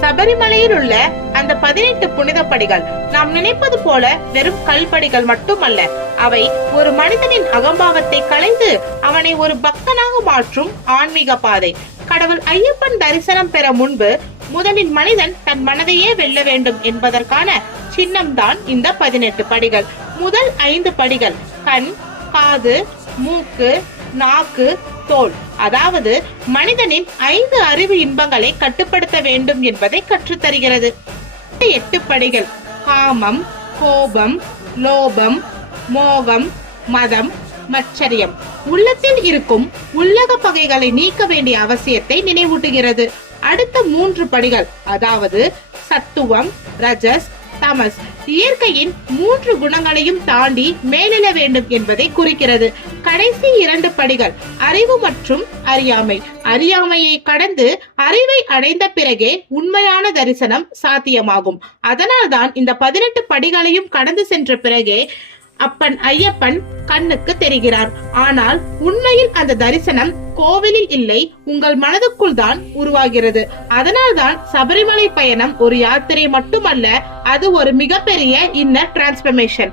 சபரிமலையில் உள்ள அந்த 18 புனித படிகள் நாம் நினைப்பது போல வெறும் கல்படிகள் மட்டுமல்ல. அவை ஒரு மனிதனின் அகம்பாவத்தை களைந்து அவனை ஒரு பக்தனாக மாற்றும் ஆன்மீக பாதை. கடவுள் ஐயப்பன் தரிசனம் பெற முன்பு முதலில் மனிதன் தன் மனதையே வெல்ல வேண்டும் என்பதற்கான சின்னம்தான் இந்த 18 படிகள். முதல் 5 படிகள் கண், காது, மூக்கு, நாக்கு, தோல், அதாவது மனிதனின் 5 அறிவு இன்பங்களை கட்டுப்படுத்த வேண்டும் என்பதை கற்றுத்தருகிறது. 8 படிகள் காமம், கோபம், லோபம், மோகம், மதம், மச்சரியம், உள்ளத்தில் இருக்கும் உள்ளக பகைகளை நீக்க வேண்டிய அவசியத்தை நினைவூட்டுகிறது. அடுத்த 3 படிகள் அதாவது சத்துவம், ரஜஸ், தமஸ், இயற்கையின் 3 குணங்களையும் தாண்டி மேலெழ வேண்டும் என்பதை குறிக்கிறது. கடைசி 2 படிகள் அறிவு மற்றும் அறியாமை. அறியாமையை கடந்து அறிவை அடைந்த பிறகே உண்மையான தரிசனம் சாத்தியமாகும். அதனால்தான் இந்த 18 படிகளையும் கடந்து சென்ற பிறகே அப்பன் ஐயப்பன் கண்ணுக்கு தெரிகிறார். ஆனால் உண்மையில் அந்த தரிசனம் கோவிலில் இல்லை, உங்கள் மனதுக்குள் தான் உருவாகிறது. அதனால்தான் சபரிமலை பயணம் ஒரு யாத்திரை மட்டுமல்ல, அது ஒரு மிகப்பெரிய இன்னர் டிரான்ஸ்பர்மேஷன்.